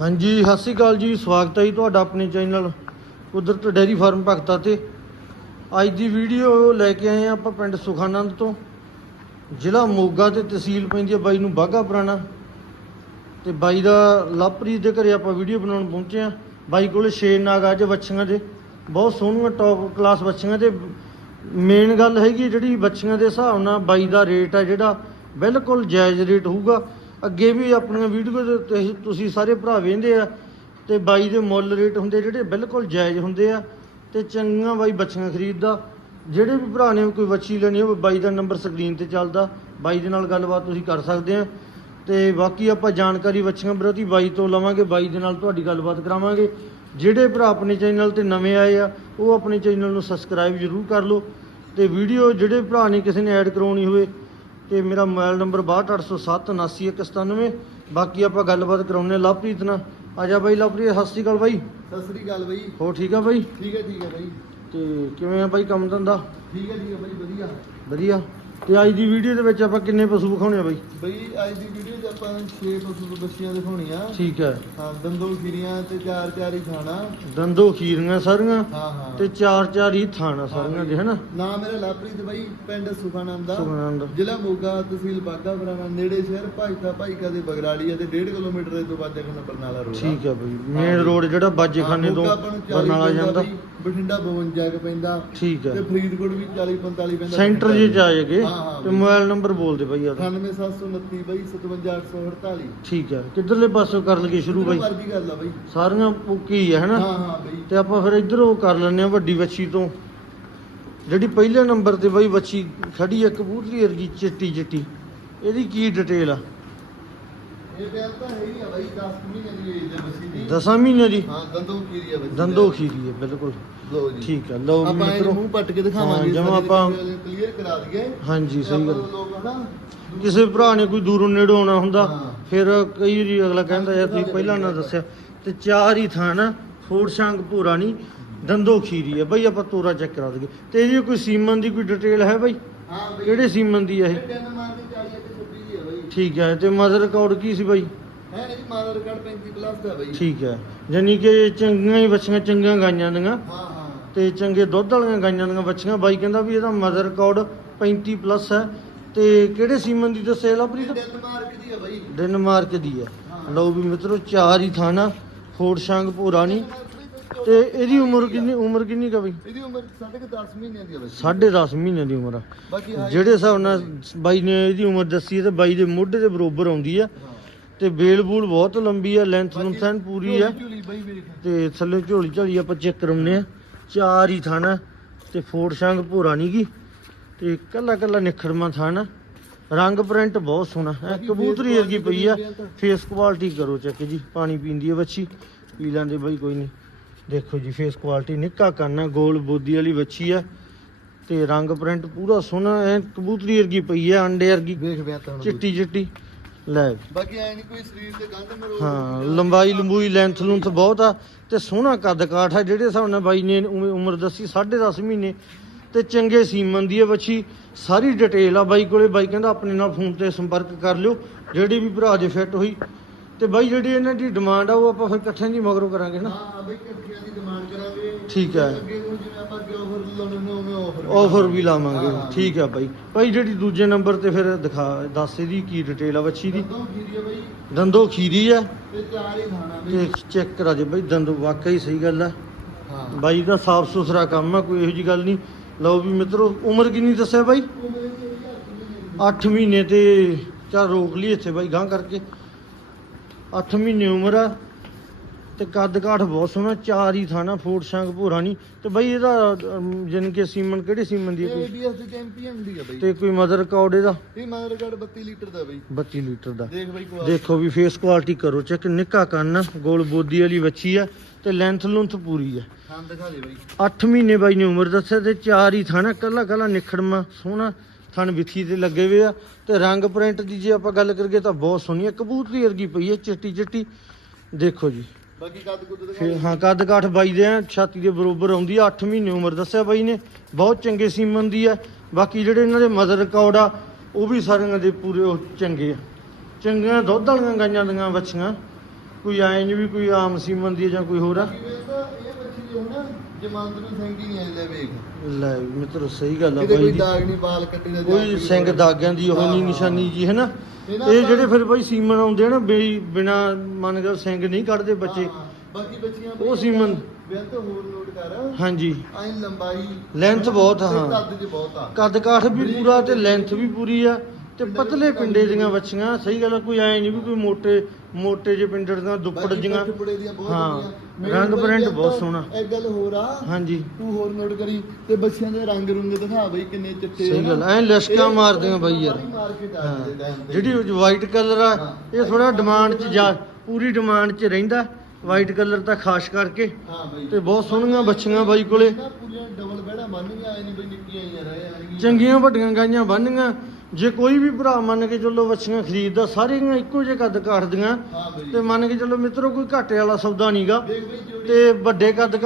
ਹਾਂਜੀ, ਸਤਿ ਸ਼੍ਰੀ ਅਕਾਲ ਜੀ, ਸਵਾਗਤ ਹੈ ਜੀ ਤੁਹਾਡਾ ਆਪਣੇ ਚੈਨਲ ਕੁਦਰਤ ਡੈਰੀ ਫਾਰਮ ਭਗਤਾ ਤੇ। ਅੱਜ ਦੀ ਵੀਡੀਓ ਲੈ ਕੇ ਆਏ ਆ ਆਪਾਂ ਪਿੰਡ ਸੁਖਾਨੰਦ ਤੋਂ। ਜ਼ਿਲ੍ਹਾ ਮੋਗਾ ਤੇ ਤਹਿਸੀਲ ਪੈਂਦੀ ਹੈ ਬਾਈ ਨੂੰ ਬਾਗਾ ਪੁਰਾਣਾ। ਤੇ ਬਾਈ ਦਾ ਲਵਪ੍ਰੀਤ ਦੇ ਘਰੇ ਆਪਾਂ ਵੀਡੀਓ ਬਣਾਉਣ ਪਹੁੰਚੇ ਆ ਬਾਈ ਕੋਲੇ ਛੇ ਨਾਗ ਅੱਜ ਬੱਚੀਆਂ ਦੇ। ਬਹੁਤ ਸੋਹਣੀਆਂ ਟੌਪ ਕਲਾਸ ਬੱਚੀਆਂ ਤੇ ਮੇਨ ਗੱਲ ਹੈਗੀ ਜਿਹੜੀ ਬੱਚੀਆਂ ਦੇ ਹਿਸਾਬ ਨਾਲ ਬਾਈ ਦਾ ਰੇਟ ਆ ਜਿਹੜਾ ਬਿਲਕੁਲ ਜਾਇਜ਼ ਰੇਟ ਹੋਊਗਾ। ਅੱਗੇ ਵੀ ਆਪਣੀਆਂ ਵੀਡੀਓ ਦੇ ਉੱਤੇ ਤੁਸੀਂ ਸਾਰੇ ਭਰਾ ਵੇਖਦੇ ਆ ਤੇ ਬਾਈ ਦੇ ਮੁੱਲ ਰੇਟ ਹੁੰਦੇ ਜਿਹੜੇ ਬਿਲਕੁਲ ਜਾਇਜ਼ ਹੁੰਦੇ ਆ ਤੇ ਚੰਗੀਆਂ ਬਾਈ ਬੱਚੀਆਂ ਖਰੀਦਦਾ। ਜਿਹੜੇ ਵੀ ਭਰਾ ਨੇ ਕੋਈ ਬੱਚੀ ਲੈਣੀ ਹੋਵੇ, ਬਾਈ ਦਾ ਨੰਬਰ ਸਕਰੀਨ ਤੇ ਚੱਲਦਾ। ਬਾਈ ਦੇ ਨਾਲ ਗੱਲਬਾਤ ਤੁਸੀਂ ਕਰ ਸਕਦੇ ਆ। ਤੇ ਬਾਕੀ ਆਪਾਂ ਜਾਣਕਾਰੀ ਬੱਚੀਆਂ ਵਿਰੋਧੀ ਬਾਈ ਤੋਂ ਲਵਾਂਗੇ, ਬਾਈ ਦੇ ਨਾਲ ਤੁਹਾਡੀ ਗੱਲਬਾਤ ਕਰਾਵਾਂਗੇ। ਜਿਹੜੇ ਭਰਾ ਆਪਣੇ ਚੈਨਲ ਤੇ ਨਵੇਂ ਆਏ ਆ, ਉਹ ਆਪਣੇ ਚੈਨਲ ਨੂੰ ਸਬਸਕ੍ਰਾਈਬ ਜ਼ਰੂਰ ਕਰ ਲਓ। ਤੇ ਵੀਡੀਓ ਜਿਹੜੇ ਭਰਾ ਨੇ ਕਿਸੇ ਨੇ ਐਡ ਕਰਾਉਣੀ ਹੋਵੇ ਤੇ ਮੇਰਾ ਮੋਬਾਈਲ ਨੰਬਰ 6280779197 ਬਾਕੀ ਆਪਾਂ ਗੱਲਬਾਤ ਕਰਾਉਣੇ ਲਵਪ੍ਰੀਤ ਨਾਲ। ਆ ਜਾ ਬਾਈ ਲਵਪ੍ਰੀਤ ਸਤਿ ਸ਼੍ਰੀ ਅਕਾਲ ਬਾਈ। ਸਤਿ ਸ੍ਰੀ ਅਕਾਲ ਬਾਈ। ਹੋ ਠੀਕ ਆ ਬਾਈ? ਠੀਕ ਹੈ ਠੀਕ ਹੈ ਬਾਈ। ਤੇ ਕਿਵੇਂ ਆ ਬਾਈ ਕੰਮ ਧੰਦਾ? ਠੀਕ ਹੈ ਠੀਕ ਹੈ ਬਾਈ ਵਧੀਆ। ਵਧੀਆ। ਤੇ ਅੱਜ ਦੀ ਵੀਡੀਓ ਦੇ ਵਿੱਚ ਆਪਾਂ ਕਿੰਨੇ ਪਸ਼ੂ ਵਿਖਾਉਣੇ ਆ ਬਾਈ? ਬਾਈ ਅੱਜ ਦੀ ਵੀਡੀਓ 'ਚ ਆਪਾਂ 6 ਪਸ਼ੂ ਬੱਚੀਆਂ ਦਿਖਾਉਣੀਆਂ ਠੀਕ ਹੈ। ਹਾਂ ਦੰਦੋ ਖੀਰੀਆਂ ਤੇ ਚਾਰ ਚਾਰ ਹੀ ਖਾਣਾ ਦੰਦੋ ਖੀਰੀਆਂ ਸਾਰੀਆਂ ਹਾਂ ਹਾਂ। ਤੇ ਚਾਰ ਚਾਰ ਹੀ ਥਾਣਾ ਸਾਰੀਆਂ ਦੇ ਹਨਾ? ਨਾਮ ਮੇਰਾ ਲਾਪ੍ਰੀਤ ਬਾਈ ਪਿੰਡ ਸੁਖਾਨੰਦ ਦਾ ਸੁਖਨੰਦ। ਜ਼ਿਲ੍ਹਾ ਮੋਗਾ ਤਹਿਸੀਲ ਬਾਗਾ ਪੁਰਾਣਾ ਨੇੜੇ ਸ਼ਹਿਰ ਭਾਈਕਾ ਭਾਈਕਾ ਦੇ ਬਗਰਾੜੀ ਆ ਤੇ 1.5 ਕਿਲੋਮੀਟਰ ਤੋਂ ਬਾਅਦ ਦੇਖਣਾ ਬਰਨਾਲਾ ਰੋਡ ਠੀਕ ਹੈ ਬਾਈ ਮੇਨ ਰੋਡ ਜਿਹੜਾ ਬਾਜੇਖਾਨੇ ਤੋਂ ਬਰਨਾਲਾ ਜਾਂਦਾ। ਬਠਿੰਡਾ 52 ਕੁ ਪੈਂਦਾ। ਠੀਕ ਹੈ ਤੇ ਫਰੀਦਕੋਟ ਵੀ 40 45 ਪੈਂਦਾ। ਸੈਂਟਰ ਜੇ ਚ ਹਾਂ, ਹਾਂ, ਤੇ ਬਾਈ। ਮੋਬਾਈਲ ਨੰਬਰ ਬੋਲ ਦੇ ਬਾਈ ਆਦਾ 98729 ਬਾਈ 57848 ਠੀਕ ਹੈ ਕਿੱਧਰਲੇ ਪਾਸੋਂ ਕਰ ਲਈਏ ਸ਼ੁਰੂ ਬਾਈ? ਮਰਜ਼ੀ ਸਾਰੀਆਂ ਓਕੇ ਹੀ ਹੈ ਹਨਾ? ਹਾਂ ਹਾਂ ਬਾਈ। ਤੇ ਆਪਾਂ ਫਿਰ ਇਧਰੋਂ ਕਰ ਲੈਂਦੇ ਆ ਵੱਡੀ ਬੱਚੀ ਤੋਂ। ਜਿਹੜੀ ਪਹਿਲੇ ਨੰਬਰ ਤੇ ਬਾਈ ਬੱਚੀ ਖੜੀ ਆ ਕਬੂਤਰੀ ਵਰਗੀ ਚਿੱਟੀ ਚਿੱਟੀ ਇਹਦੀ ਕੀ ਡਿਟੇਲ ਆ? ਇਹ ਬਿਆਨ ਤਾਂ ਹੈ ਹੀ ਆ ਬਾਈ 10 ਮਹੀਨੇ ਦੀ ਏਜ ਦੇ ਬੱਚੀ ਦੀ। ਦਸਾਂ ਮਹੀਨੇ ਦੀ? ਹਾਂ ਦੰਦੋਂ ਖੀਰੀ ਆ ਬੱਚੀ ਦੰਦੋ ਖੀਰੀ ਹੈ ਬਿਲਕੁਲ। ਲੋ ਜੀ। ਠੀਕ ਹੈ ਲਓ ਵੀ ਆਪਾਂ ਇਹ ਮਿੱਤਰੋ। ਮੂੰਹ ਪੱਟ ਕੇ ਦਿਖਾਵਾਂਗੇ ਹਾਂ, ਜਿਵੇਂ ਆਪਾਂ ਕਲੀਅਰ ਕਰਾ ਦਈਏ। ਹਾਂਜੀ ਸਹੀ ਗੱਲ। ਲੋਕ ਹਨਾ ਕਿਸੇ ਭਰਾ ਨੇ ਕੋਈ ਦੂਰੋਂ ਨੇੜੋਂ ਆਉਣਾ ਹੁੰਦਾ ਹਾਂ। ਫਿਰ ਕਈ ਵਾਰੀ ਅਗਲਾ ਕਹਿੰਦਾ ਯਾਰ ਤੁਸੀਂ ਪਹਿਲਾਂ ਨਾ ਦੱਸਿਆ। ਤੇ ਚਾਰ ਹੀ ਥਾਂ ਨਾ ਫੋੜ ਸ਼ੰਗ ਪੂਰਾ ਨਹੀਂ ਦੰਦੋ ਖੀਰੀ ਹੈ ਬਈ ਆਪਾਂ ਤੋਰਾ ਚੈੱਕ ਕਰਾ ਦਈਏ। ਤੇ ਇਹਦੀ ਕੋਈ ਸੀਮਨ ਦੀ ਕੋਈ ਡਿਟੇਲ ਹੈ ਬਈ? ਹਾਂ ਬਾਈ। ਕਿਹੜੇ ਸੀਮਨ ਦੀ ਹੈ ਇਹ? ਤਿੰਨ ਠੀਕ ਹੈ ਤੇ ਮਦਰ ਰਿਕਾਰਡ ਕੀ ਸੀ ਬਈ? ਹੈ ਇਹ ਮਾਦਰ ਰਿਕਾਰਡ 35 ਪਲੱਸ ਦਾ ਬਾਈ। ਠੀਕ ਹੈ ਯਾਨੀ ਕਿ ਚੰਗੀਆਂ ਹੀ ਬੱਚੀਆਂ ਚੰਗੀਆਂ ਗਾਈਆਂ ਦੀਆਂ। ਹਾਂ ਹਾਂ। ਤੇ ਚੰਗੇ ਦੁੱਧ ਵਾਲੀਆਂ ਗਾਈਆਂ ਦੀਆਂ ਬੱਚੀਆਂ ਬਾਈ ਕਹਿੰਦਾ ਵੀ ਇਹਦਾ ਮਦਰ ਰਿਕਾਰਡ 35 ਪਲੱਸ ਹੈ। ਤੇ ਕਿਹੜੇ ਸੀਮਨ ਦੀ ਦੱਸਿਆ ਇਹ ਲਵਪ੍ਰੀਤ ਡੈਨਮਾਰਕ ਦੀ ਆ ਬਾਈ। ਡੈਨਮਾਰਕ ਦੀ ਹੈ। ਹਾਂ। ਲਓ ਵੀ ਮਿੱਤਰੋ ਚਾਰ ਹੀ ਥਾਣਾ ਫੋੜ ਸ਼ੰਗ ਪੂਰਾ ਨਹੀਂ ਤੇ ਇਹਦੀ ਉਮਰ ਕਿੰਨੀ ਉਮਰ ਕਿੰਨੀ ਕਾ ਬਈ? ਇਹਦੀ ਉਮਰ ਸਾਢੇ ਕੁ 10 ਮਹੀਨਿਆਂ ਦੀ ਆ ਬਾਈ। 10.5 ਮਹੀਨੇ ਦੀ ਉਮਰ ਆ। ਬਾਕੀ ਜਿਹੜੇ ਹਿਸਾਬ ਨਾਲ ਬਾਈ ਨੇ ਇਹਦੀ ਉਮਰ ਦੱਸੀ ਹੈ ਤੇ ਬਾਈ ਦੇ ਮੋਢੇ ਦੇ ਬਰੋਬਰ ਆਉਂਦੀ ਆ। ਹਾਂ। ਤੇ ਬੇਲ ਬੂਲ ਬਹੁਤ ਲੰਬੀ ਆ ਲੈਂਥ ਲੁੰਥਨ ਪੂਰੀ ਆ। ਤੇ ਥੱਲੇ ਝੋਲੀ ਝਾਲੀ ਆਪਾਂ ਚੈੱਕ ਕਰਾਉਂਦੇ ਆ। ਚਾਰ ਹੀ ਥਾਣਾ ਤੇ ਫੋੜ ਸ਼ੰਗ ਭੋਰਾ ਨੀ ਗੀ। ਤੇ ਕੱਲਾ ਕੱਲਾ ਨਿਖੜਮਾ ਥਾਣਾ। ਰੰਗ ਪ੍ਰਿੰਟ ਬਹੁਤ ਸੋਹਣਾ ਹੈ। ਬਾਕੀ ਕਬੂਤਰੀ ਵਰਗੀ ਪਈ ਆ। ਫੇਸ ਕੁਆਲਿਟੀ ਕਰੋ ਚੈੱਕ ਜੀ। ਪਾਣੀ ਪੀਂਦੀ ਆ ਬੱਚੀ ਪੀ ਲੈਂਦੇ ਬਾਈ ਕੋਈ ਨਹੀਂ ਦੇਖੋ ਜੀ ਫੇਸ ਕੁਆਲਿਟੀ ਨਿੱਕਾ ਕੰਨ ਗੋਲ ਬੋਦੀ ਵਾਲੀ ਬੱਚੀ ਆ ਤੇ ਰੰਗ ਪ੍ਰਿੰਟ ਪੂਰਾ ਸੋਹਣਾ ਐ ਕਬੂਤਰੀ ਵਰਗੀ ਪਈ ਆ ਅੰਡੇ ਵਰਗੀ ਵੇਖ ਬਿਆ ਤਾਂ ਚਿੱਟੀ ਚਿੱਟੀ। ਲੈ। ਬਾਕੀ ਐ ਨਹੀਂ ਕੋਈ ਸਰੀਰ ਤੇ ਗੰਢ ਮਰੋ ਹਾਂ ਲੰਬਾਈ ਲੰਬੂਈ ਲੈਂਥ ਲੂੰਥ ਬਹੁਤ ਆ ਤੇ ਸੋਹਣਾ ਕੱਦ ਕਾਠ ਆ ਜਿਹੜੇ ਹਿਸਾਬ ਨਾਲ ਬਾਈ ਨੇ ਉਮ- ਉਮਰ ਦੱਸੀ 10.5 ਮਹੀਨੇ ਤੇ ਚੰਗੇ ਸੀਮਨ ਦੀ ਆ ਬੱਚੀ ਸਾਰੀ ਡਿਟੇਲ ਆ ਬਾਈ ਕੋਲੇ ਬਾਈ ਕਹਿੰਦਾ ਆਪਣੇ ਨਾਲ ਫੋਨ ਤੇ ਸੰਪਰਕ ਕਰ ਲਿਓ ਜਿਹੜੀ ਵੀ ਭਰਾ ਦੇ ਫਿੱਟ ਹੋਈ ਤੇ ਬਾਈ ਜਿਹੜੀ ਇਹਨਾਂ ਦੀ ਡਿਮਾਂਡ ਆ ਉਹ ਆਪਾਂ ਫਿਰ ਇਕੱਠਿਆਂ ਦੀ ਮਗਰੋਂ ਕਰਾਂਗੇ ਨਾ। ਹਾਂ ਬਈ ਕੱਟੀਆਂ ਦੀ ਡਿਮਾਂਡ ਕਰਾਂਗੇ। ਠੀਕ ਹੈ। ਅੱਗੇ ਨੂੰ ਜਿਵੇਂ ਆਪਾਂ ਅੱਗੇ ਆਫਰ ਲਾਉਣੇ ਨੇ ਉਵੇਂ ਆਫਰ ਆਫਰ ਵੀ ਲਾਵਾਂਗੇ। ਹਾਂ। ਠੀਕ ਆ ਬਾਈ। ਬਾਈ ਜਿਹੜੀ ਦੂਜੇ ਨੰਬਰ ਤੇ ਫਿਰ ਦਿਖਾ ਦੱਸ ਇਹਦੀ ਕੀ ਡਿਟੇਲ ਆ ਬੱਚੀ ਦੀ? ਦੋ ਖੀਰੀ ਆ ਬਈ। ਦੰਦੋ ਖੀਰੀ ਆ। ਤੇ ਚਾਰ ਹੀ ਖਾਣਾ ਬਈ। ਚੈੱਕ ਕਰਾ ਦੇ ਬਾਈ ਦੰਦੋ ਵਾਕਈ ਸਹੀ ਗੱਲ ਆ। ਹਾਂ। ਬਾਈ ਦਾ ਸਾਫ਼ ਸੁਥਰਾ ਕੰਮ ਆ ਕੋਈ ਇਹੋ ਜੀ ਗੱਲ ਨਹੀਂ। ਲਓ ਵੀ ਮਿੱਤਰੋ ਉਮਰ ਕਿੰਨੀ ਦੱਸਿਆ ਬਾਈ? 8 ਮਹੀਨੇ ਤੇ ਚਾ ਰੋਕ ਲਈ ਇੱਥੇ ਬਾਈ ਗਾਂ ਕਰਕੇ। 8 ਮਹੀਨੇ ਉਮਰ ਆ ਤੇ ਕੱਦ ਕਾਠ ਬਹੁਤ ਸੋਹਣਾ ਚਾਰ ਹੀ ਥਾਣਾ ਫੋੜ ਸ਼ੰਗ ਭੋਰਾ ਨਹੀਂ। ਤੇ ਬਾਈ ਇਹਦਾ ਜਾਣੀ ਕਿ ਸੀਮਨ ਕਿਹੜੇ ਸੀਮਨ ਦੀ ਹੈ ਕੋਈ? ਏਡੀਐਸ ਦੇ ਚੈਂਪੀਅਨ ਦੀ ਆ ਬਈ। ਤੇ ਕੋਈ ਮਦਰ ਰਿਕਾਰਡ ਇਹਦਾ? ਇਹ ਮਾਦਰ ਰਿਕਾਰਡ 32 ਲੀਟਰ ਦਾ ਬਈ। 32 ਲੀਟਰ ਦਾ। ਦੇਖ ਬਈ ਦੇਖੋ ਵੀ ਫੇਸ ਕੁਆਲਿਟੀ ਕਰੋ ਚੈੱਕ ਨਿੱਕਾ ਕੰਨ ਗੋਲ ਬੋਦੀ ਵਾਲੀ ਬੱਚੀ ਆ ਤੇ ਲੈਂਥ ਲੁੰਥ ਪੂਰੀ ਆ। ਹਾਂ ਦਿਖਾ ਦੇ ਬਈ। 8 ਮਹੀਨੇ ਬਾਈ ਨੇ ਉਮਰ ਦੱਸਿਆ ਤੇ ਚਾਰ ਹੀ ਥਾਣਾ ਕੱਲਾ ਕੱਲਾ ਨਿਖੜਮਾ ਸੋਹਣਾ। ਥਣ ਵਿਥੀ ਤੇ ਲੱਗੇ ਹੋਏ ਆ ਤੇ ਰੰਗ ਪ੍ਰਿੰਟ ਦੀ ਜੇ ਆਪਾਂ ਗੱਲ ਕਰੀਏ ਤਾਂ ਬਹੁਤ ਸੋਹਣੀ ਆ। ਕਬੂਤਰੀ ਵਰਗੀ ਪਈ ਹੈ ਚਿੱਟੀ ਚਿੱਟੀ। ਦੇਖੋ ਜੀ। ਬਾਕੀ ਕੱਦ ਕੁੱਦ ਦਿਖਾ ਹਾਂ ਕੱਦ ਕਾਠ ਬਾਈ ਦੇ ਆ ਛਾਤੀ ਦੇ ਬਰੋਬਰ ਆਉਂਦੀ ਆ। 8 ਮਹੀਨੇ ਉਮਰ ਦੱਸਿਆ ਬਾਈ ਨੇ। ਬਹੁਤ ਚੰਗੇ ਸੀਮਨ ਦੀ ਆ। ਬਾਕੀ ਜਿਹੜੇ ਇਹਨਾਂ ਦੇ ਮਦਰ ਰਿਕਾਰਡ ਆ ਉਹ ਵੀ ਸਾਰਿਆਂ ਦੇ ਪੂਰੇ ਉਹ ਚੰਗੇ ਆ। ਚੰਗੀਆਂ ਦੁੱਧ ਵਾਲੀਆਂ ਗਾਈਆਂ ਦੀਆਂ ਬੱਚੀਆਂ। ਕੋਈ ਐਂ ਵੀ ਕੋਈ ਆਮ ਸੀਮਨ ਦੀ ਜਾਂ ਕੋਈ ਹੋਰ ਆ ਬਾਕੀ ਵੇਖ ਤਾਂ ਇਹ ਬੱਚੀ ਜੋ ਨਾ ਜਮਾਨਤ ਨੂੰ ਸੰਗੀ ਨਹੀਂ ਆਉਂਦਾ ਵੇਖ। ਲੈ ਮਿੱਤਰੋ ਸਹੀ ਗੱਲ ਆ ਕਿਤੇ ਬਾਈ ਕੋਈ ਜੀ। ਦਾਗ ਨਹੀਂ ਬਾਲ ਕੱਟੇ ਦਾ ਕੋਈ ਸਿੰਘ ਦਾਗਿਆਂ ਦੀ ਉਹ ਨਹੀਂ ਨਿਸ਼ਾਨੀ ਜੀ ਹੈ ਨਾ? ਇਹ ਨਾ ਇਹ ਆਪਾਂ- ਜਿਹੜੇ ਫਿਰ ਬਾਈ ਸੀਮਨ ਆਉਂਦੇ ਆ ਨਾ ਬਈ ਬਿਨਾ ਮੰਨ ਕੇ ਸਿੰਘ ਨਹੀਂ ਕੱਢਦੇ ਬੱਚੇ। ਹਾਂ, ਬਾਕੀ ਬੱਚੀਆਂ ਉਹ ਸੀਮਨ। ਬੇਲ ਤਾਂ ਹੋਰ ਨੋਟ ਕਰ। ਹਾਂਜੀ। ਆਈ ਲੰਬਾਈ। Length ਬਹੁਤ ਆ, ਤੇ ਹਾਂ। ਕੱਦ ਚ ਬਹੁਤ ਆ। ਕੱਦ ਕਾਠ ਵੀ ਪੂਰਾ ਤੇ ਲੈਂਥ ਵੀ ਪੂਰੀ ਆ। ਤੇ ਪਤਲੇ ਪਿੰਡੇ ਦੀਆਂ ਬੱਚੀਆਂ ਸਹੀ ਗੱਲ ਆ ਕੋਈ ਐ ਨਹੀਂ ਵੀ ਕੋਈ ਮੋਟੇ ਮੋਟੇ ਜਿਹੇ ਪਿੰਡੇ ਦੀਆਂ ਦੁੱਪੜ ਬਾਕੀ ਦੀਆਂ ਬਹੁਤ ਹਾਂ, ਵਧੀਆ। ਮੇਰੀ ਰੰਗ ਬਈ ਬਹੁਤ ਤਾਂ ਸੋਹਣਾ। ਇੱਕ ਗੱਲ ਹੋਰ ਆ ਹਾਂਜੀ ਤੂੰ ਹੋਰ ਨੋਟ ਕਰੀ ਤੇ ਬੱਚਿਆਂ ਦੇ ਰੰਗ ਰੁੰਗ ਦਿਖਾ ਬਈ ਕਿੰਨੇ ਚਿੱਟੇ ਸਹੀ ਆ। ਗੱਲ ਐ ਲਸ਼ਕਾ ਇਹ ਮਾਰਦੀਆਂ ਬਾਈ ਯਾਰ ਮਾਰਕੀਟ ਆ ਹਾਂ ਦੇ। ਜਿਹੜੀ ਵਾਈਟ ਕਲਰ ਆ ਹਾਂ। ਇਹ ਥੋੜਾ ਡਿਮਾਂਡ 'ਚ ਜਾ ਪੂਰੀ ਡਿਮਾਂਡ 'ਚ ਰਹਿੰਦਾ ਵਾਈਟ ਕਲਰ ਤਾਂ ਖਾਸ ਕਰਕੇ ਹਾਂ ਬਈ ਤੇ ਬਹੁਤ ਸੋਹਣੀਆਂ ਬੱਚੀਆਂ ਬਾਈ ਕੋਲੇ ਨਾ ਪੂਰੀਆਂ ਡਬਲ ਬੈੜਾ ਮੰਨ ਗਿਆ ਐ ਨਹੀਂ ਬਈ ਨਿੱਕੀਆਂ ਹੀ ਆ ਰਹੇ ਆ ਚੰਗੀਆਂ ਵੱਡੀਆਂ ਗਾਈਆਂ ਬੰਨੀਆਂ ਜੇ ਕੋਈ ਵੀ ਭਰਾ ਮੰਨ ਕੇ ਚੱਲੋ ਬੱਚੀਆਂ ਖਰੀਦਦਾ ਸਾਰੀਆਂ ਇੱਕੋ ਜਿਹੇ ਕੱਦ ਬਈ। ਤੇ ਮੰਨ ਕੇ ਚੱਲੋ ਮਿੱਤਰੋ ਕੋਈ ਘਾਟੇ ਵਾਲਾ ਸੌਦਾ ਨਹੀਂਗਾ ਤੇ ਵੱਡੇ ਕੱਦ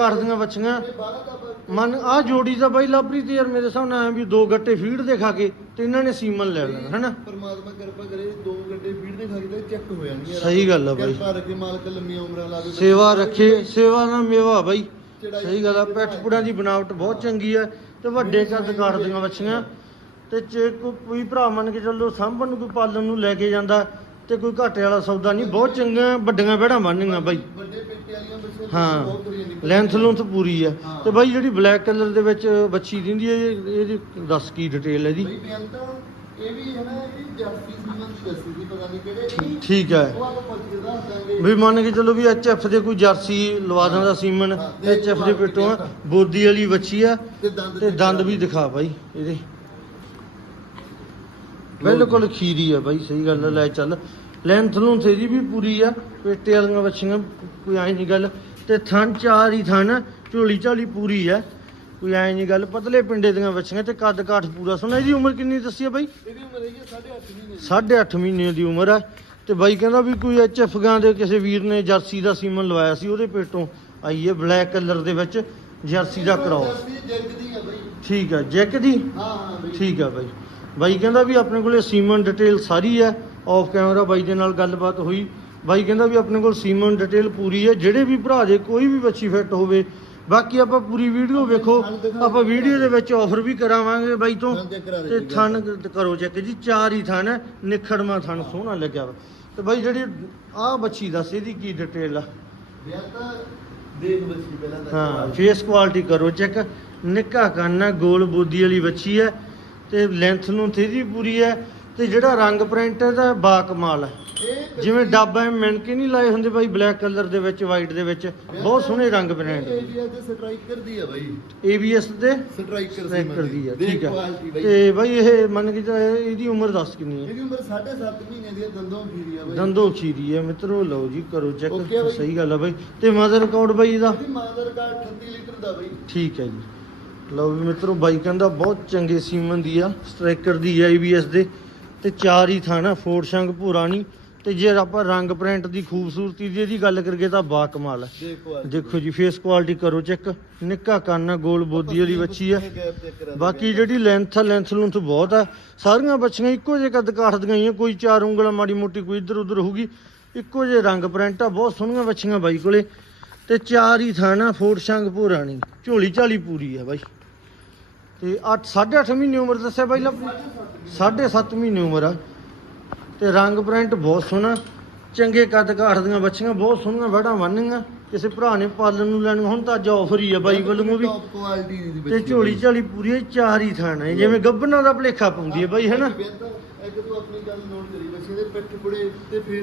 ਦਾ ਬ- ਮਨ ਆ ਜੋੜੀ ਦਾ ਬਾਈ ਲਾਪਰੀ ਤੇ ਯਾਰ ਮੇਰੇ ਨਾਲ ਐਂ ਵੀ ਦੋ ਗੱਟੇ ਫੀਡ ਦੇ ਖਾ ਕੇ ਤੇ ਇਹਨਾਂ ਨੇ ਸੀਮਨ ਲੈ ਲੈਣਾ ਹੈਨਾ? ਪਰਮਾਤਮਾ ਕਿਰਪਾ ਕਰੇ ਦੋ ਗੱਡੇ ਫੀਡ ਦੇ ਖਾ ਕੇ ਤੇ ਚੈੱਕ ਹੋ ਜਾਣਗੇ ਸਹੀ ਗੱਲ ਆ ਬਾਈ। ਕਿਰਪਾ ਰੱਖੇ ਮਾਲਕ ਲੰਮੀਆਂ ਉਮਰਾਂ ਲਾਵੇ ਸੇਵਾ ਰੱਖੇ ਸੇਵਾ ਨਾਲ ਮੇਵਾ ਬਾਈ। ਸਹੀ ਗੱਲ ਆ ਪੈਟ ਪੁੜਾਂ ਦੀ ਬਣਾਵਟ ਬਹੁਤ ਚੰਗੀ ਆ ਤੇ ਵੱਡੇ ਕੱਦ ਕਾਠਦੀਆਂ ਬੱਚੀਆਂ ਤੇ ਜੇ ਕੋਈ ਕੋਈ ਭਰਾ ਮੰਨ ਕੇ ਚੱਲੋ ਸਾਂਭਣ ਨੂੰ ਕੋਈ ਪਾਲਣ ਨੂੰ ਲੈ ਕੇ ਜਾਂਦਾ ਤੇ ਕੋਈ ਘਾਟੇ ਵਾਲਾ ਸੌਦਾ ਨਹੀਂ ਬਹੁਤ ਚੰਗੀਆਂ ਵੱਡੀਆਂ ਬਹਿੜਾਂ ਬੰਨੀਆਂ ਬਾਈ। ਵੱਡੇ ਪੇਟੇ ਵਾਲੀਆਂ ਬੱਚੀਆਂ ਹਾਂ ਬਹੁਤ ਲੈਂਥ ਲੂੰਥ ਪੂਰੀ ਆ। ਹਾਂ। ਤੇ ਬਾਈ ਜਿਹੜੀ ਬਲੈਕ ਕਲਰ ਦੇ ਵਿੱਚ ਬੱਚੀ ਦਿੰਦੀ ਹੈ ਇਹ- ਇਹਦੀ ਦੱਸ ਕੀ ਡਿਟੇਲ ਹੈ ਜੀ? ਬਈ ਬਿਆਨ ਤਾਂ ਇਹ ਵੀ ਹੈ ਨਾ ਇਹ ਜਾਫੀ ਸੀਮਨ ਦੀ ਦੱਸੀ ਸੀ ਪਤਾ ਨਹੀਂ ਕਿਹੜੇ ਦੀ ਠੀਕ ਹੈ ਉਹ ਆਪਾਂ ਪੁੱਛ ਕੇ ਦੱਸ ਦਾਂਗੇ। ਵੀ ਮੰਨ ਕੇ ਚੱਲੋ ਵੀ ਐਚਐਫ ਦੇ ਕੋਈ ਜਰਸੀ ਲਵਾ ਦਿੰਦਾ ਸੀਮਨ ਹਾਂ, ਦੇਖ ਐਚਐਫ ਦੇ ਪਿੱਟੋਂ ਆ। ਬੋਦੀ ਵਾਲੀ ਬੱਚੀ ਆ ਤੇ ਦੰਦ ਤੇ ਦੰਦ ਵੀ ਦਿਖਾ ਬਾਈ ਇਹਦੇ। ਬਿਲਕੁਲ ਖੀਰੀ ਆ ਬਾਈ ਸਹੀ ਗੱਲ ਆ, ਲੈ ਚੱਲ। ਲੈਂਥ ਨੂੰ ਤੇਰੀ ਵੀ ਪੂਰੀ ਆ ਪੇਟੇ ਵਾਲੀਆਂ ਬੱਚੀਆਂ ਕੋਈ ਐ ਨਹੀਂ ਗੱਲ। ਤੇ ਥਣ ਚਾਰ ਹੀ ਥਣ ਝੋਲੀ ਝਾਲੀ ਪੂਰੀ ਆ ਕੋਈ ਐ ਨਹੀਂ ਗੱਲ। ਪਤਲੇ ਪਿੰਡੇ ਦੀਆਂ ਬੱਚੀਆਂ ਤੇ ਕੱਦ ਕਾਠ ਪੂਰਾ। ਸੋਨਾ ਇਹਦੀ ਉਮਰ ਕਿੰਨੀ ਦੱਸੀ ਆ ਬਾਈ? ਇਹਦੀ ਉਮਰ ਹੈਗੀ 8.5 ਮਹੀਨੇ ਦੀ। 8.5 ਮਹੀਨੇ ਦੀ ਉਮਰ ਆ। ਤੇ ਬਾਈ ਕਹਿੰਦਾ ਵੀ ਕੋਈ ਐਚਐਫ ਗਾਂ ਦੇ ਕਿਸੇ ਵੀਰ ਨੇ ਜਰਸੀ ਦਾ ਸੀਮਨ ਲਵਾਇਆ ਸੀ ਉਹਦੇ ਪੇਟੋਂ ਆਈ ਹੈ ਬਲੈਕ ਕਲਰ ਦੇ ਵਿੱਚ ਜਰਸੀ ਦਾ ਕਰਾਓ। ਜਰਸੀ ਜਗਦੀ ਆ ਬਈ। ਠੀਕ ਆ ਜੈਕ ਦੀ? ਹਾਂ ਹਾਂ ਬਈ। ਠੀਕ ਆ ਬਾਈ। ਬਾਈ ਕਹਿੰਦਾ ਵੀ ਆਪਣੇ ਕੋਲੇ ਸੀਮਨ ਡਿਟੇਲ ਸਾਰੀ ਹੈ ਆਫ ਕੈਮਰਾ ਬਾਈ ਦੇ ਨਾਲ ਗੱਲਬਾਤ ਹੋਈ। ਬਾਈ ਕਹਿੰਦਾ ਵੀ ਆਪਣੇ ਕੋਲ ਸੀਮਨ ਡਿਟੇਲ ਪੂਰੀ ਹੈ ਜਿਹੜੇ ਵੀ ਭਰਾ ਦੇ ਕੋਈ ਵੀ ਬੱਚੀ ਫਿੱਟ ਹੋਵੇ ਬਾਕੀ ਆਪਾਂ ਪੂਰੀ ਵੀਡੀਓ ਵੇਖੋ ਆਪਾਂ ਵੀਡੀਓ ਦੇ ਵਿੱਚ ਆਫਰ ਵੀ ਕਰਾਵਾਂਗੇ ਬਾਈ ਤੋਂ। ਤੇ। ਥਣ ਕਰੋ ਚੈੱਕ ਜੀ ਚਾਰ ਹੀ ਥਣ ਹੈ ਨਿਖੜਮਾ ਥਣ ਸੋਹਣਾ ਲੱਗਿਆ ਵਾ। ਤੇ ਬਾਈ ਜਿਹੜੀ ਆਹ ਬੱਚੀ ਦੱਸ ਇਹਦੀ ਕੀ ਡਿਟੇਲ ਆ? ਦੇਖ ਬੱਚੀ ਪਹਿਲਾਂ ਹਾਂ ਫੇਸ ਕੁਆਲਿਟੀ ਕਰੋ ਚੈੱਕ। ਨਿੱਕਾ ਕੰਨ ਹੈ ਗੋਲ ਬੋਦੀ ਵਾਲੀ ਬੱਚੀ ਹੈ। ਤੇ ਲੈਂਥ ਨੂੰ ਤੇਰੀ ਪੂਰੀ ਹੈ ਤੇ ਜਿਹੜਾ ਰੰਗ ਪ੍ਰਿੰਟ ਹੈ ਤਾਂ ਬਾ ਕਮਾਲ ਹੈ। ਜਿਵੇਂ ਡੱਬਾ ਮਿਣਕੇ ਨਹੀਂ ਲਾਏ ਹੁੰਦੇ ਬਾਈ ਬਲੈਕ ਕਲਰ ਦੇ ਵਿੱਚ ਵਾਈਟ ਦੇ ਵਿੱਚ। ਬਹੁਤ ਸੋਹਣੇ ਰੰਗ ਪ੍ਰਿੰਟ ਏਰੀਆ ਤੇ ਸਟ੍ਰਾਈਕਰ ਦੀ ਆ ਬਾਈ। ABS ਦੇ? ਸਟ੍ਰਾਈਕਰ ਦੀ ਹੈ ਠੀਕ ਹੈ। ਤੇ ਬਾਈ ਇਹ ਮੰਨ ਕੇ ਚੱਲ ਇਹਦੀ ਉਮਰ ਦੱਸ ਕਿੰਨੀ ਹੈ? ਇਹਦੀ ਉਮਰ 7.5 ਮਹੀਨੇ ਦੀ ਆ, ਦੰਦੋਂ ਫੀਰੀ ਆ ਬਾਈ। ਦੰਦੋ ਖੀਰੀ ਹੈ ਮਿੱਤਰੋ ਲਓ ਜੀ ਕਰੋ ਚੈੱਕ। ਸਹੀ ਗੱਲ ਹੈ ਬਾਈ। ਤੇ ਮਦਰ ਰਿਕਾਰਡ ਬਾਈ ਇਹਦਾ? ਇਹਦੀ ਮਾਦਰ ਕਾਰਡ 38 ਲੀਟਰ ਦਾ ਬਾਈ। ਠੀਕ ਹੈ ਜੀ। ਲਓ ਵੀ ਮਿੱਤਰੋ ਬਾਈ ਕਹਿੰਦਾ ਬਹੁਤ ਚੰਗੇ ਸੀਮਨ ਦੀ ਆ ਸਟ੍ਰਾਈਕਰ ਦੀ ਆ ABS ਦੇ। ਤੇ ਚਾਰ ਹੀ ਥਾਣਾ ਫੋਰ ਸ਼ੰਗ ਪੁਰਾਣੀ ਤੇ ਜੇ ਆਪਾਂ ਰੰਗ ਪ੍ਰਿੰਟ ਦੀ ਖੂਬਸੂਰਤੀ ਦੀ ਇਹਦੀ ਗੱਲ ਕਰੀਏ ਤਾਂ ਬਾ ਕਮਾਲ ਹੈ। ਦੇਖ ਜੀ। ਫੇਸ ਕੁਆਲਿਟੀ ਕਰੋ ਚੈੱਕ ਨਿੱਕਾ ਕੰਨ ਆ, ਗੋਲ ਬੋਦੀ ਵਾਲੀ ਬੱਚੀ ਆ। ਬਾਕੀ ਜਿਹੜੀ ਲੈਂਥ ਆ ਲੈਂਥ ਲੂੰਥ ਬਹੁਤ ਆ। ਸਾਰੀਆਂ ਬੱਚੀਆਂ ਇੱਕੋ ਜਿਹੇ ਕੱਦ ਕਾਠ ਦੀਆਂ ਹੀ ਆ ਕੋਈ ਚਾਰ ਉਂਗਲਾਂ ਮਾੜੀ ਮੋਟੀ ਕੋਈ ਇੱਧਰ ਉੱਧਰ ਹੋਊਗੀ। ਇੱਕੋ ਜਿਹੇ ਰੰਗ ਪ੍ਰਿੰਟ ਆ ਬਹੁਤ ਸੋਹਣੀਆਂ ਬੱਚੀਆਂ ਬਾਈ ਕੋਲੇ। ਤੇ ਚਾਰ ਹੀ ਥਾਣਾ ਫੋਰ ਸ਼ੰਗ ਪੁਰਾਣੀ ਝੋਲੀ ਝਾਲੀ ਪੂਰੀ ਆ ਬਾਈ। ਤੇ 8 8.5 ਮਹੀਨੇ ਉਮਰ ਦੱਸਿਆ ਬਾਈ ਲਾ 7.5 ਮਹੀਨੇ ਉਮਰ ਆ। ਤੇ ਰੰਗ ਪ੍ਰਿੰਟ ਬਹੁਤ ਸੋਹਣਾ। ਚੰਗੇ ਕੱਦ ਕਾਠ ਦੀਆਂ ਬੱਚੀਆਂ ਬਹੁਤ ਸੋਹਣੀਆਂ ਵੜਾਂ ਬੰਨੀਆਂ ਕਿਸੇ ਭਰਾ ਨੇ ਪਾਲਣ ਨੂੰ ਲੈਣ ਹੁਣ ਤਾਂ ਅੱਜ ਆਫਰ ਹੀ ਆ ਬਾਈ ਵੱਲੋਂ ਵੀ। ਟੌਪ ਕੁਆਲਿਟੀ ਦੀ ਤੇ ਝੋਲੀ ਝਾਲੀ ਪੂਰੀ ਚਾਰ ਹੀ ਥਾਣਾ ਹੈ। ਜਿਵੇਂ ਗੱਬਨਾਂ ਦਾ ਭਲੇਖਾ ਪਾਉਂਦੀ ਹੈ ਬਾਈ ਹੈਨਾ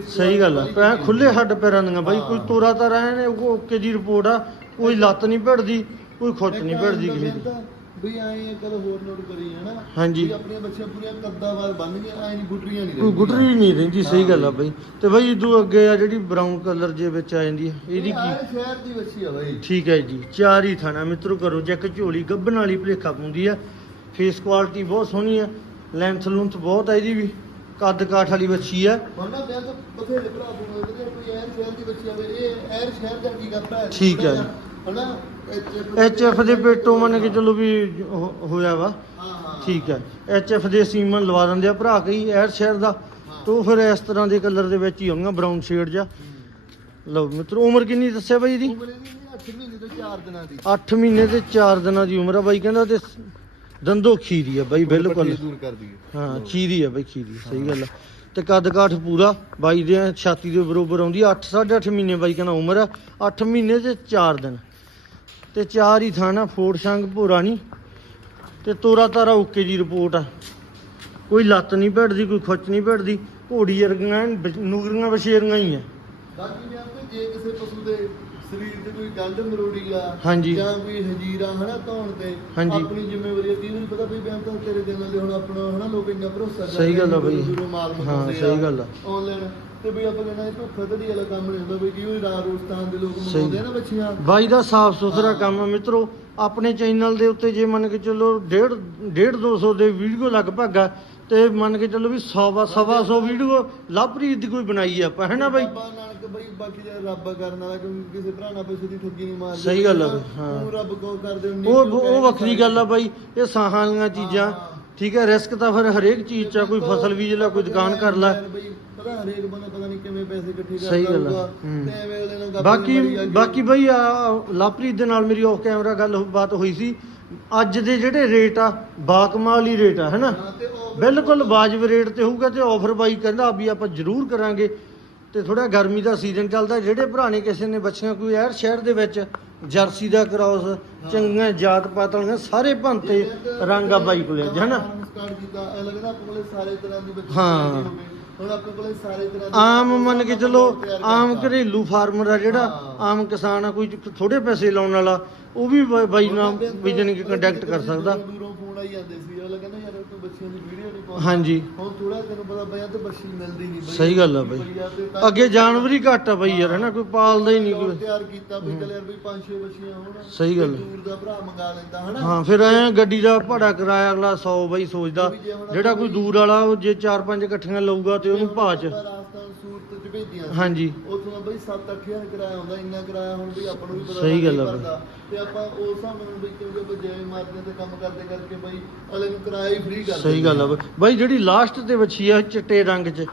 ਸਹੀ ਗੱਲ ਆ। ਪੈ ਖੁੱਲੇ ਹੱਡ ਪੈਰਾਂ ਦੀਆਂ ਬਾਈ ਕੋਈ ਤੋਰਾ ਤਾਂ ਰਹੇ ਨੇ ਉਹ ਓਕੇ ਦੀ ਰਿਪੋਰਟ ਆ। ਕੋਈ ਲੱਤ ਨਹੀਂ ਭਿੜਦੀ ਕੋਈ ਖੁੱਟ ਨਹੀਂ ਭਿੜਦੀ ਕਿਸੇ ਦੀ। ਵੀ ਐਂ ਕਦ ਹੋਰ ਨੋਟ ਕਰੀ ਹੈ ਨਾ ਹਾਂਜੀ। ਵੀ ਆਪਣੀਆਂ ਬੱਚੀਆਂ ਪੂਰੀਆਂ ਕੱਦਾਵਾਰ ਬੰਨ ਗਈਆਂ ਐਂ ਨਹੀਂ ਗੁੱਟਰੀਆਂ ਨਹੀਂ ਕੋਈ ਗੁਟਰੀ ਨਹੀਂ ਰਹਿੰਦੀ ਸਹੀ ਗੱਲ ਆ ਬਾਈ। ਤੇ ਬਾਈ ਇਦੋਂ ਅੱਗੇ ਆ ਜਿਹੜੀ ਬਰਾਊਨ ਕਲਰ ਜੇ ਵਿੱਚ ਆ ਜਾਂਦੀ ਹੈ ਇਹਦੀ ਕੀ? ਸ਼ਹਿਰ ਦੀ ਬੱਚੀ ਆ ਬਾਈ। ਠੀਕ ਹੈ ਜੀ ਚਾਰ ਹੀ ਥਾਣਾ ਮਿੱਤਰੋ ਕਰੋ ਚੈੱਕ ਝੋਲੀ ਗੱਬਣ ਵਾਲੀ ਭਲੇਖਾ ਪਾਉਂਦੀ ਆ। ਫੇਸ ਕੁਆਲਿਟੀ ਬਹੁਤ ਸੋਹਣੀ ਆ ਲੈਂਥ ਲੂੰਥ ਬਹੁਤ ਆ ਇਹਦੀ ਵੀ ਕੱਦ ਕਾਠ ਵਾਲੀ ਬੱਚੀ ਆ। ਮੰਨਾ ਬਿਆਨ ਤਾਂ ਬਥੇਰੇ ਭਰਾ ਬੋਲ ਰਹੇ ਨੇ ਕੋਈ ਐਰ ਸ਼ਹਿਰ ਦੀ ਬੱਚੀ ਆਵੇ ਇਹ ਐਰ ਸ਼ਹਿਰ ਦਾ ਕੀ ਕਰਦਾ ਹੈ? ਠੀਕ ਹੈ। ਹਨਾ? ਐਚ ਐਫ ਦੇ ਪੇਟੋਂ ਮੰਨ ਕੇ ਚੱਲੋ ਵੀ ਹੋ- ਹੋਇਆ ਵਾ। ਠੀਕ ਹੈ। ਐਚ ਐਫ ਦੇ ਸੀਮਨ ਲਵਾ ਦਿੰਦੇ ਆ ਭਰਾ ਕਈ ਐਰ ਸ਼ਹਿਰ ਦਾ। ਤੋਂ ਫਿਰ ਇਸ ਤਰ੍ਹਾਂ ਦੇ ਕਲਰ ਦੇ ਵਿੱਚ ਹੀ ਹੋਣਗਾ ਬਰਾਊਨ ਸ਼ੇਡ ਜਾਂ ਲਓ ਮਿੱਤਰੋ ਉਮਰ ਕਿੰਨੀ ਦੱਸਿਆ ਬਾਈ ਇਹਦੀ? ਉਮਰ ਇਹਦੀ 8 ਮਹੀਨੇ ਤੋਂ 4 ਦਿਨਾਂ ਦੀ। 8 ਮਹੀਨੇ ਤੇ 4 ਦਿਨਾਂ ਦੀ ਉਮਰ ਆ ਬਾਈ ਕਹਿੰਦਾ ਤੇ ਦੰਦੋ ਖੀਰੀ ਆ ਬਾਈ ਬਿਲਕੁਲ। ਪੱਟੀ ਦੂਰ ਕਰ ਦਈਏ। ਹਾਂ ਖੀਰੀ ਆ ਬਾਈ ਖੀਰੀ ਸਹੀ ਗੱਲ ਆ। ਤੇ ਕੱਦ ਕਾਠ ਪੂਰਾ ਬਾਈ ਦੇ ਛਾਤੀ ਦੇ ਬਰੋਬਰ ਆਉਂਦੀ ਆ। 8 8.5 ਮਹੀਨੇ ਬਾਈ ਕਹਿੰਦਾ ਉਮਰ ਆ। 8 ਮਹੀਨੇ ਤੇ 4 ਦਿਨ। ਤੇ ਚਾਰ ਹੀ ਥਾਣਾ ਫੋੜ ਸੰਗ ਭੋਰਾ ਨਹੀਂ ਤੇ ਤੋਰਾ ਤਾਰਾ ਓਕੇ ਜੀ ਰਿਪੋਰਟ ਆ ਕੋਈ ਲੱਤ ਨਹੀਂ ਭੇੜਦੀ ਕੋਈ ਖੁੱਚ ਨਹੀਂ ਭੇੜਦੀ ਘੋੜੀ ਵਰਗੀਆਂ ਨੂਗਰੀਆਂ ਬਸ਼ੇਰੀਆਂ ਹੀ ਆ ਬਾਕੀ ਵੀ ਆਪੇ ਜੇ ਕਿਸੇ ਪਸ਼ੂ ਦੇ ਸਰੀਰ ਤੇ ਕੋਈ ਗੰਢ ਮਰੋੜੀ ਆ ਹਾਂਜੀ। ਜਾਂ ਕੋਈ ਹਜੀਰਾ ਹਨਾ ਧੌਣ ਤੇ ਹਾਂਜੀ। ਆਪਣੀ ਜ਼ਿੰਮੇਵਾਰੀ ਹੈ ਕੀ ਨਹੀਂ ਪਤਾ ਵੀ ਬਿਆਨ ਤਾਂ ਤੇਰੇ ਦੇ ਨਾਲ ਹੁਣ ਆਪਣਾ ਹਨਾ ਲੋਕ ਇੰਨਾ ਭਰੋਸਾ ਸਹੀ ਗੱਲ ਆ ਬਈ। ਦੂਰੋਂ ਮਾਲ ਹਾਂ, ਸਹੀ ਗੱਲ ਆ। ਆਨਲਾਈਨ ਤੇ ਵੀ ਆਪਾਂ ਕਹਿੰਦਾ ਧੋਖਾ ਧੜੀ ਵਾਲਾ ਕੰਮ ਨਹੀਂ ਹੁੰਦਾ ਬਈ ਉਹ ਰਾਜਸਥਾਨ ਦੇ ਲੋਕ ਮੰਗਾਉਂਦੇ ਆ ਨਾ ਬੱਚੀਆਂ ਬਾਈ ਦਾ ਸਾਫ਼ ਸੁਥਰਾ। ਕੰਮ ਆ ਮਿੱਤਰੋ ਆਪਣੇ ਚੈਨਲ ਦੇ ਉੱਤੇ ਜੇ ਮੰਨ ਕੇ ਚੱਲੋ 1.5 1.5 200 ਦੇ ਵੀਡੀਓ ਲਗਭਗ ਆ ਤੇ ਮੰਨ ਕੇ ਚੱਲੋ ਵੀ 100 ਸਵਾ 100 ਵੀਡੀਓ ਲਵਪ੍ਰੀਤ ਦੀ ਕੋਈ ਬਣਾਈ ਆ ਆਪਾਂ ਹੈ ਨਾ ਬਾਈ ਬਾਬਾ ਨਾਨਕ ਬਈ ਬਾਕੀ ਦਾ ਰੱਬ ਕਰਨ ਵਾਲਾ ਕਿਉਂਕਿ ਕਿਸੇ ਭਰਾ ਨਾਲ ਪੈਸੇ ਦੀ ਠੱਗੀ ਨਹੀਂ ਮਾਰਦੇ ਸਹੀ ਗੱਲ ਆ ਹਾਂ। ਤੂੰ ਰੱਬ ਕੋ ਕਰਦੇ ਉਹ ਉਹ ਵੱਖਰੀ ਗੱਲ ਆ ਬਾਈ ਇਹ ਸਾਹਾਂ ਵਾਲੀਆਂ ਚੀਜ਼ਾਂ। ਠੀਕ ਹੈ ਰਿਸਕ ਤਾਂ ਫਿਰ ਹਰੇਕ ਚੀਜ਼ 'ਚ ਆ ਕੋਈ ਫਸਲ ਬੀਜ ਲੈ ਕੋਈ ਦੁਕਾਨ ਕਰ ਲੈ ਯਾਰ ਬਈ ਪਤਾ ਹਰੇਕ ਬੰਦਾ ਪਤਾ ਨਹੀਂ ਕਿਵੇਂ ਪੈਸੇ ਇਕੱਠੇ ਕਰਦਾ ਸਹੀ ਗੱਲ ਆ। ਹੋਊਗਾ, ਹੂੰ। ਤੇ ਐਵੇਂ ਅਗਲੇ ਨਾਲ ਗੱਪ ਬਾਕੀ। ਬਾਕੀ ਬਈ ਆ ਲਵਪ੍ਰੀਤ ਦੇ ਨਾਲ ਮੇਰੀ ਆਫ ਕੈਮਰਾ ਗੱਲ ਹੋ- ਬਾਤ ਹੋਈ ਸੀ ਅੱਜ ਦੇ ਜਿਹੜੇ ਰੇਟ ਆ ਬਾਕਮਾਲ ਹੀ ਰੇਟ ਆ ਹੈਨਾ ਬਿਲਕੁਲ ਵਾਜਬ ਰੇਟ ਤੇ ਹੋਊਗਾ ਤੇ ਆਫਰ ਬਾਈ ਕਹਿੰਦਾ ਵੀ ਆਪਾਂ ਜ਼ਰੂਰ ਕਰਾਂਗੇ ਤੇ ਥੋੜਾ ਗਰਮੀ ਦਾ ਸੀਜ਼ਨ ਚੱਲਦਾ ਜਿਹੜੇ ਭਰਾ ਨੇ ਕਿਸੇ ਨੇ ਬੱਚੀਆਂ ਕੋਈ ਯਾਰ ਸ਼ਹਿਰ ਦੇ ਵਿੱਚ ਜਰਸੀ ਦਾ ਕ੍ਰਾਸ ਚੰਗੀਆਂ ਜਾਤ ਪਾਤ ਵਾਲੀਆਂ ਸਾਰੇ ਭੰਤੇ ਰੰਗ ਆ ਬਾਈ ਕੋਲੇ ਹੈਨਾ ਹਾਂ। ਹੈਗੇ ਹੋਵੇ। ਹੁਣ ਆਪਣੇ ਕੋਲੇ ਸਾਰੇ ਤਰ੍ਹਾਂ ਦੇ ਆਮ ਮੰਨ ਕੇ ਚੱਲੋ ਆਮ। ਘਰੇਲੂ ਫਾਰਮਰ ਆ ਜਿਹੜਾ। ਆਮ ਕਿਸਾਨ ਆ ਕੋਈ ਥੋੜੇ ਪੈਸੇ ਲਾਉਣ ਵਾਲਾ ਉਹ ਵੀ ਬਾਈ- ਨਾਲ ਕਿ ਕੰਟੈਕਟ ਕਰ ਸਕਦਾ ਦੂਰੋਂ ਫੋਨ ਆਈ ਜਾਂਦੇ ਸੀ ਅਗਲਾ ਕਹਿੰਦਾ ਯਾਰ ਬੱਚਿਆਂ ਦੀ ਵੀਡੀਓ ਨਹੀਂ ਪਾਉਂਦਾ। ਹਾਂਜੀ। ਹੁਣ ਥੋੜਾ ਤੈਨੂੰ ਪਤਾ ਪਿਆ ਤੇ ਬੱਚੀ ਮਿਲਦੀ ਨਹੀਂ ਬਈ। ਸਹੀ ਗੱਲ ਆ ਬਈ। ਅੱਗੇ ਜਾਨਵਰ ਹੀ ਘੱਟ ਆ ਬਈ ਯਾਰ ਹੈਨਾ ਕੋਈ ਪਾਲਦਾ ਹੀ ਨਹੀਂ ਕੋਈ। ਤਿਆਰ ਕੀਤਾ ਵੀ ਚੱਲ ਯਾਰ ਪੰਜ ਛੇ ਬੱਚੀਆਂ ਹੋਣ। ਸਹੀ ਗੱਲ ਦੂਰ ਦਾ ਭਰਾ ਮੰਗਾ ਲੈਂਦਾ ਹਨਾ। ਹਾਂ ਫਿਰ ਐ ਗੱਡੀ ਦਾ ਭਾੜਾ ਕਿਰਾਇਆ ਅਗਲਾ 100 ਬਾਈ ਸੋਚਦਾ ਜਿਹੜਾ ਕੋਈ ਦੂਰ ਵਾਲਾ ਜੇ 4-5 ਇਕੱਠੀਆਂ ਲਊਗਾ ਤੇ ਉਹਨੂੰ ਭਾਅ ਚ। ਭੇਜੀਆਂ ਸੀ। ਹਾਂਜੀ ਉੱਥੋਂ ਦਾ ਬਈ 7-8000 ਕਿਰਾਇਆ ਹੁੰਦਾ ਇੰਨਾ ਕਿਰਾਇਆ ਹੁਣ ਵੀ ਆਪਾਂ ਨੂੰ ਵੀ ਪਤਾ ਸਹੀ ਗੱਲ ਆ ਬਈ। ਭਰਦਾ। ਤੇ ਆਪਾਂ ਉਸ ਹਿਸਾਬ ਨਾਲ ਬਈ ਕਿਉਂਕਿ ਆਪਾਂ ਜੈ ਮਾਰਦੇ ਤੇ ਕੰਮ ਕਰਦੇ ਕਰਕੇ ਬਈ ਅਗਲੇ ਨੂੰ ਕਿਰਾਇਆ ਹੀ ਫ੍ਰੀ ਕਰ ਸਹੀ ਗੱਲ ਆ ਬਈ ਬਾਈ ਜਿਹੜੀ ਲਾਸਟ ਤੇ ਵੱਛੀ ਆ ਚਿੱਟੇ ਰੰਗ 'ਚ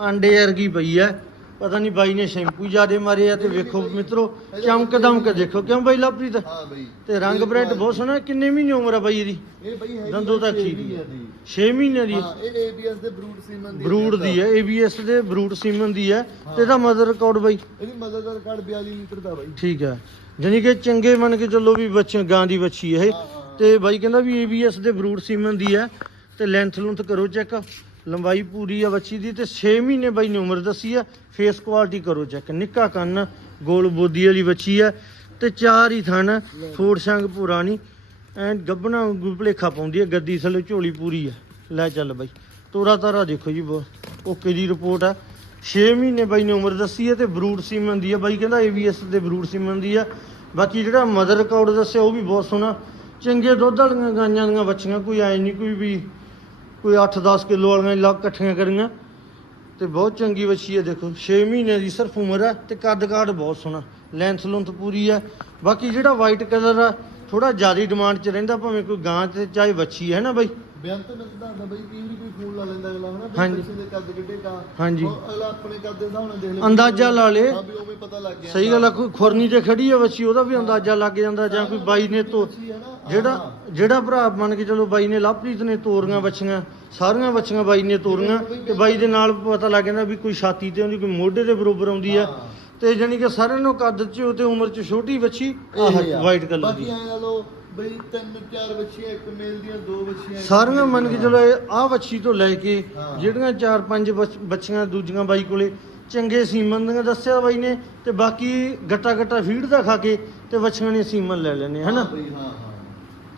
ਆਂਡੇ ਵਰਗੀ ਪਈ ਆ ਪਤਾ ਨਹੀਂ ਬਾਈ ਨੇ ਸ਼ੈਂਪੂ ਜਿਆਦੇ ਮਾਰੇ ਆ ਤੇ ਵੇਖੋ ਮਿੱਤਰੋ ਚਮਕ ਦਮਕ ਦੇਖੋ ਕਿਉਂ ਬਾਈ ਲਵਪ੍ਰੀਤ? ਹਾਂ ਬਈ। ਤੇ ਰੰਗ ਬ੍ਰੈਡ ਬਹੁਤ ਸੋਹਣਾ ਕਿੰਨੇ ਮਹੀਨੇ ਉਮਰ ਆ ਬਾਈ ਇਹਦੀ? ਇਹ ਬਈ ਹੈਗੀ ਦੰਦੋਂ ਤੱਕ ਛੇ ਹੀ ਮਹੀਨਿਆਂ ਦੀ 6 ਮਹੀਨੇ ਦੀ? ਹਾਂ ਇਹ ABS ਦੇ ਬਰੂਟ ਸੀਮਨ ਦੀ ਬਰੂਡ ਦੀ ਹੈ ABS ਦੇ ਬਰੂਡ ਸੀਮਨ ਦੀ ਹੈ। ਤੇ ਇਹਦਾ ਮਦਰ ਰਿਕਾਰਡ ਬਾਈ? ਇਹਦੀ ਮਦਦ ਦਾ ਰਿਕਾਰਡ 42 ਲੀਟਰ ਦਾ ਬਾਈ। ਠੀਕ ਹੈ। ਜਾਨੀ ਕਿ ਚੰਗੇ ਮੰਨ ਕੇ ਚੱਲੋ ਵੀ ਬੱਚੇ ਗਾਂ ਦੀ ਵੱਛੀ ਹੈ ਇਹ। ਹਾਂ, ਹਾਂ। ਤੇ ਬਾਈ ਕਹਿੰਦਾ ਵੀ ABS ਦੇ ਬਰੂਡ ਸੀਮਨ ਦੀ ਹੈ। ਤੇ ਲੈਂਥ ਲੁੰਥ ਕਰੋ ਚੈੱਕ ਲੰਬਾਈ ਪੂਰੀ ਆ ਬੱਚੀ ਦੀ ਤੇ 6 ਮਹੀਨੇ ਬਾਈ ਨੇ ਉਮਰ ਦੱਸੀ ਆ। ਫੇਸ ਕੁਆਲਿਟੀ ਕਰੋ ਚੈੱਕ ਨਿੱਕਾ ਕੰਨ, ਗੋਲ ਬੋਦੀ ਵਾਲੀ ਬੱਚੀ ਆ ਤੇ ਚਾਰ ਹੀ ਥਣ ਫੋੜ ਸੰਗ ਪੁਰਾਣੀ ਐਂ ਗੱਬਣਾ ਵਾਂਗੂ ਭੁਲੇਖਾ ਪਾਉਂਦੀ ਆ, ਗੱਦੀ ਥੱਲੇ ਝੋਲੀ ਪੂਰੀ ਆ। ਲੈ ਚੱਲ ਬਾਈ। ਤੋਰਾ ਤਾਰਾ ਦੇਖੋ ਜੀ ਓਕੇ ਦੀ ਰਿਪੋਰਟ ਆ। 6 ਮਹੀਨੇ ਬਾਈ ਨੇ ਉਮਰ ਦੱਸੀ ਹੈ ਤੇ ਬਰੂਡ ਸੀਮਨ ਦੀ ਆ। ਬਾਈ ਕਹਿੰਦਾ ABS ਦੇ ਬਰੂਡ ਸੀਮਨ ਦੀ ਆ। ਬਾਕੀ ਜਿਹੜਾ ਮਦਰ ਰਿਕਾਰਡ ਦੱਸਿਆ ਉਹ ਵੀ ਬਹੁਤ ਸੋਹਣਾ। ਚੰਗੇ ਦੁੱਧ ਵਾਲੀਆਂ ਗਾਈਆਂ ਦੀਆਂ ਬੱਚੀਆਂ, ਕੋਈ ਐ ਨਹੀਂ ਕੋਈ ਵੀ ਕੋਈ 8-10 ਕਿਲੋ ਵਾਲੀਆਂ ਲੱਗ ਇਕੱਠੀਆਂ ਕਰੀਆਂ ਤੇ ਬਹੁਤ ਚੰਗੀ ਵੱਛੀ ਹੈ ਦੇਖੋ। 6 ਮਹੀਨੇ ਦੀ ਸਿਰਫ ਉਮਰ ਹੈ ਤੇ ਕੱਦ ਕਾਠ ਬਹੁਤ ਸੋਹਣਾ ਲੈਂਥ ਲੁੰਥ ਪੂਰੀ ਹੈ ਬਾਕੀ ਜਿਹੜਾ ਵਾਈਟ ਕਲਰ ਆ ਥੋੜਾ ਜ਼ਿਆਦਾ ਡਿਮਾਂਡ 'ਚ ਰਹਿੰਦਾ, ਭਾਵੇਂ ਕੋਈ ਗਾਂ ਤੇ ਚਾਹੇ ਵੱਛੀ ਹੈ ਨਾ ਬਾਈ? ਬਿਆਨ ਤਾਂ ਮੈਂ ਦੱਸਦਾ ਬਈ ਕਈ ਵਾਰੀ ਕੋਈ ਫੋਨ ਲਾ ਲੈਂਦਾ ਅਗਲਾ ਹਨਾ ਵੀ ਹਾਂਜੀ। ਬੱਚੇ ਦੇ ਕੱਦ ਕਿੱਡੇ ਕਾ ਹਾਂਜੀ। ਅਗਲਾ ਆਪਣੇ ਕੱਦ ਦੇ ਹਿਸਾਬ ਨਾਲ ਦੇਖ ਲੈ ਅੰਦਾਜ਼ਾ ਲਾ ਲੇ। ਹਾਂ ਵੀ ਉਵੇਂ ਪਤਾ ਲੱਗ ਗਿਆ ਸਹੀ ਗੱਲ ਆ ਕੋਈ ਖੁਰਨੀ ਤੇ ਖੜੀ ਹੈ ਬੱਚੀ ਉਹਦਾ ਵੀ ਅੰਦਾਜ਼ਾ ਲੱਗ ਜਾਂਦਾ ਜਾਂ ਕੋਈ ਬਾਈ ਨੇ ਤੋ ਬੱਚੀ ਹੈ ਨਾ, ਜਿਹੜਾ ਹਾਂ। ਜਿਹੜਾ ਭਰਾ ਮੰਨ ਕੇ ਚਲੋ ਬਾਈ ਨੇ ਲਵਪ੍ਰੀਤ ਨੇ ਤੋਰੀਆਂ ਬੱਚੀਆਂ ਸਾਰੀਆਂ ਬੱਚੀਆਂ ਬਾਈ ਨੇ ਤੋਰੀਆਂ ਤੇ ਬਾਈ ਦੇ ਨਾਲ ਪਤਾ ਲੱਗ ਜਾਂਦਾ ਵੀ ਕੋਈ ਛਾਤੀ ਤੇ ਆਉਂਦੀ ਕੋਈ ਮੋਢੇ ਦੇ ਬਰੋਬਰ ਆਉਂਦੀ ਆ ਹਾਂ। ਤੇ ਜਾਨੀ ਕਿ ਸਾਰਿਆਂ ਨੂੰ ਕੱਦ 'ਚ ਤੇ ਉਮਰ 'ਚ ਛੋਟੀ ਬੱਚੀ ਆਹ ਇਹ ਆ। ਵਾਈਟ ਕਲਰ ਬਾਕੀ ਦੀ ਐਂ ਲਾ ਲਓ ਬਈ ਤਿੰਨ ਚਾਰ ਬੱਚੀਆਂ ਇੱਕ ਮੇਲ ਦੀਆਂ ਦੋ ਬੱਚੀਆਂ ਇੱਕ ਸਾਰੀਆਂ female ਮੰਨ ਕੇ ਦੀਆਂ। ਚਲੋ ਆਹ ਬੱਚੀ ਤੋਂ ਲੈ ਕੇ ਹਾਂ। ਜਿਹੜੀਆਂ ਚਾਰ ਪੰਜ ਬੱਚ- ਬੱਚੀਆਂ ਦੂਜੀਆਂ ਬਾਈ ਕੋਲੇ ਚੰਗੇ ਸੀਮਨ ਦੀਆਂ ਦੱਸਿਆ ਬਾਈ ਨੇ ਤੇ ਬਾਕੀ ਗੱਟਾ ਗੱਟਾ ਫੀਡ ਦਾ ਖਾ ਕੇ ਤੇ ਬੱਚੀਆਂ ਨੇ ਸੀਮਨ ਲੈ ਲੈਣੇ ਹਨਾ ਹਾਂ ਬਈ ਹਾਂ ਹਾਂ